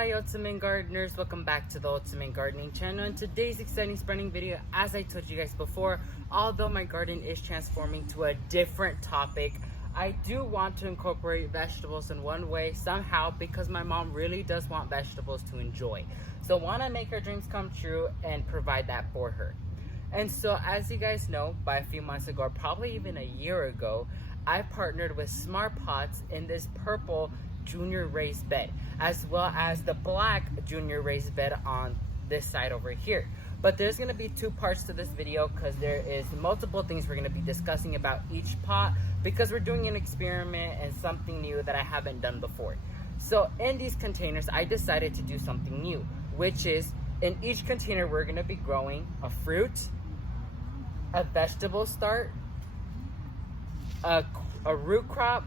Hi Ultimate Gardeners, welcome back to the Ultimate Gardening channel. In today's exciting spreading video, as I told you guys before, although my garden is transforming to a different topic, I do want to incorporate vegetables in one way somehow because my mom really does want vegetables to enjoy. So I want to make her dreams come true and provide that for her. And so as you guys know, by a few months ago, or probably even a year ago, I partnered with Smart Pots in this purple junior raised bed, as well as the black junior raised bed on this side over here. But there's going to be two parts to this video because there is multiple things we're going to be discussing about each pot because we're doing an experiment and something new that I haven't done before. So in these containers, I decided to do something new, which is in each container we're going to be growing a fruit, a vegetable start, a root crop,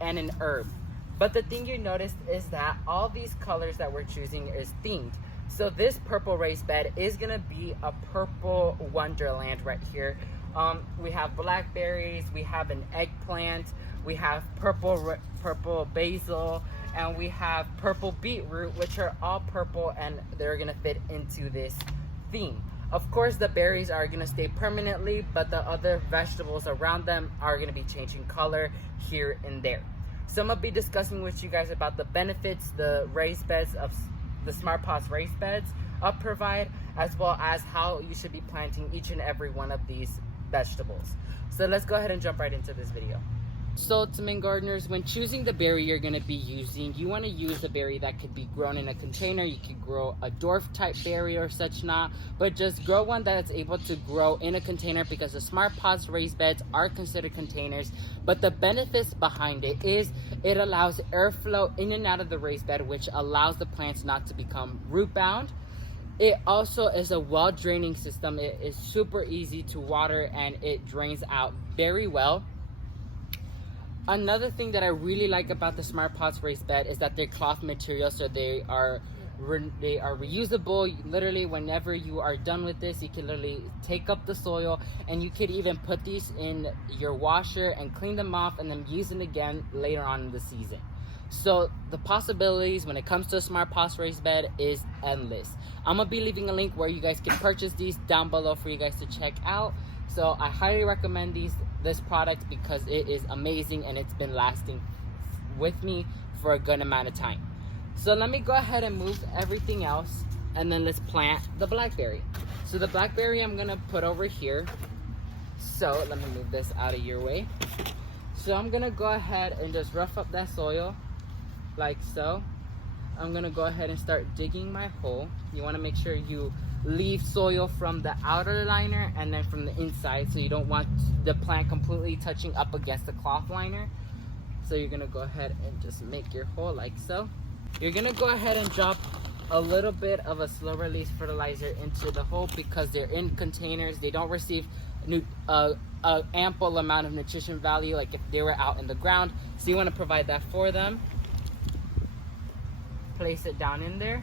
and an herb. But the thing you noticed is that all these colors that we're choosing is themed. So this purple raised bed is gonna be a purple wonderland right here. We have blackberries, we have an eggplant, we have purple basil, and we have purple beetroot, which are all purple and they're gonna fit into this theme. Of course, the berries are gonna stay permanently, but the other vegetables around them are gonna be changing color here and there. So I'm gonna be discussing with you guys about the benefits the raised beds of the Smart Pots raised beds provide, as well as how you should be planting each and every one of these vegetables. So let's go ahead and jump right into this video. So Ultimate Gardeners, when choosing the berry you're going to be using, you want to use a berry that could be grown in a container. You could grow a dwarf type berry or such not, but just grow one that's able to grow in a container because the Smart Pots raised beds are considered containers. But the benefits behind it is it allows airflow in and out of the raised bed, which allows the plants not to become root bound. It also is a well draining system. It is super easy to water and it drains out very well. Another thing that I really like about the Smart Pots raised bed is that they're cloth material, so they are reusable. Literally, whenever you are done with this, you can literally take up the soil and you could even put these in your washer and clean them off and then use them again later on in the season. So the possibilities when it comes to a Smart Pots raised bed is endless. I'm gonna be leaving a link where you guys can purchase these down below for you guys to check out. So I highly recommend this product because it is amazing and it's been lasting with me for a good amount of time. So let me go ahead and move everything else and then let's plant the blackberry. So the blackberry I'm gonna put over here. So let me move this out of your way. So I'm gonna go ahead and just rough up that soil like so. I'm gonna go ahead and start digging my hole. You wanna make sure you leave soil from the outer liner and then from the inside, so you don't want the plant completely touching up against the cloth liner. So you're gonna go ahead and just make your hole like so. You're gonna go ahead and drop a little bit of a slow release fertilizer into the hole because they're in containers. They don't receive ample amount of nutrition value like if they were out in the ground, so you want to provide that for them. Place it down in there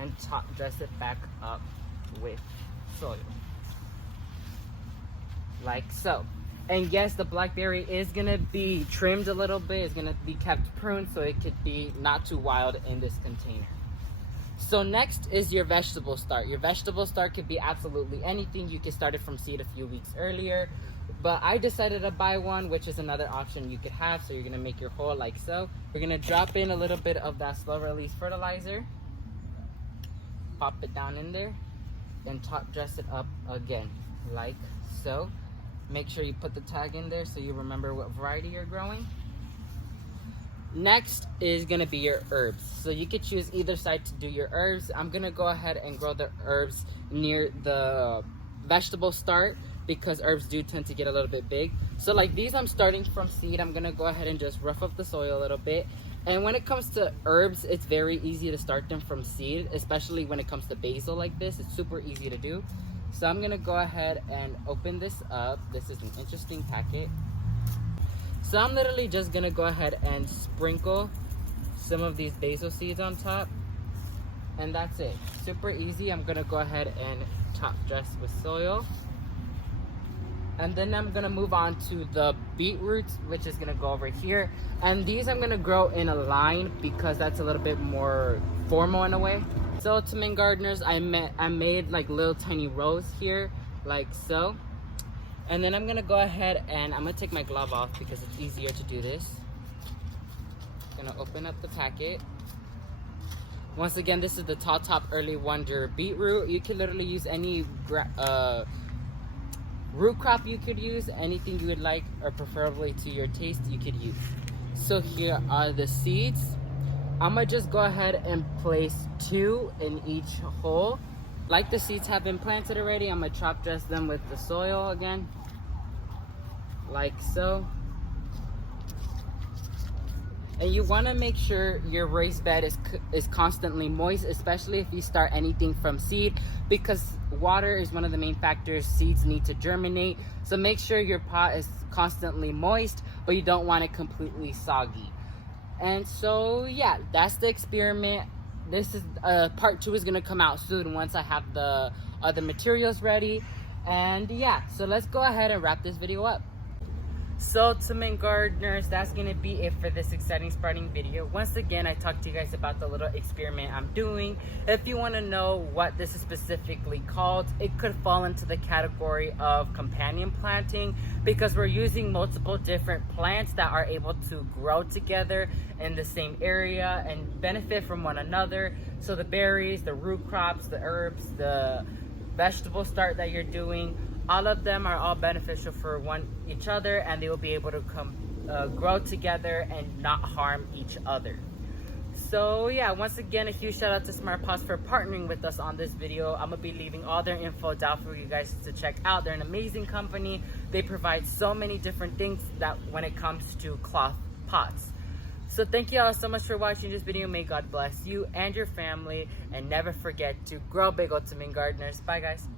and top dress it back up with soil like so. And yes, the blackberry is gonna be trimmed a little bit. It's gonna be kept pruned so it could be not too wild in this container. So next is your vegetable start. Your vegetable start could be absolutely anything. You can start it from seed a few weeks earlier, but I decided to buy one, which is another option you could have. So you're gonna make your hole like so. We're gonna drop in a little bit of that slow release fertilizer, pop it down in there, and top dress it up again like so. Make sure you put the tag in there so you remember what variety you're growing. Next is gonna be your herbs. So you could choose either side to do your herbs. I'm gonna go ahead and grow the herbs near the vegetable start because herbs do tend to get a little bit big. So like these, I'm starting from seed. I'm gonna go ahead and just rough up the soil a little bit. And when it comes to herbs, it's very easy to start them from seed, especially when it comes to basil like this. It's super easy to do. So I'm gonna go ahead and open this up. This is an interesting packet. So I'm literally just gonna go ahead and sprinkle some of these basil seeds on top. And that's it. Super easy. I'm gonna go ahead and top dress with soil. And then I'm gonna move on to the beetroots, which is gonna go over here. And these I'm gonna grow in a line because that's a little bit more formal in a way. So to main gardeners, I made like little tiny rows here, like so. And then I'm gonna go ahead and I'm gonna take my glove off because it's easier to do this. Gonna open up the packet. Once again, this is the Tall Top Early Wonder beetroot. You can literally use any root crop you could use, anything you would like, or preferably to your taste, you could use. So here are the seeds. I'm gonna just go ahead and place 2 in each hole. Like the seeds have been planted already, I'm gonna chop dress them with the soil again, like so. And you want to make sure your raised bed is constantly moist, especially if you start anything from seed, because water is one of the main factors seeds need to germinate. So make sure your pot is constantly moist, but you don't want it completely soggy. And so yeah, that's the experiment. This is part 2 is gonna come out soon once I have the other materials ready. And yeah, so let's go ahead and wrap this video up. So to main gardeners, that's gonna be it for this exciting sprouting video. Once again, I talked to you guys about the little experiment I'm doing. If you want to know what this is specifically called, it could fall into the category of companion planting, because we're using multiple different plants that are able to grow together in the same area and benefit from one another. So the berries, the root crops, the herbs, the vegetable start that you're doing, all of them are all beneficial for each other, and they will be able to grow together and not harm each other. So yeah, once again, a huge shout out to Smart Pots for partnering with us on this video. I'm gonna be leaving all their info down for you guys to check out. They're an amazing company. They provide so many different things that when it comes to cloth pots. So thank you all so much for watching this video. May God bless you and your family, and never forget to grow big, ultimate gardeners. Bye guys.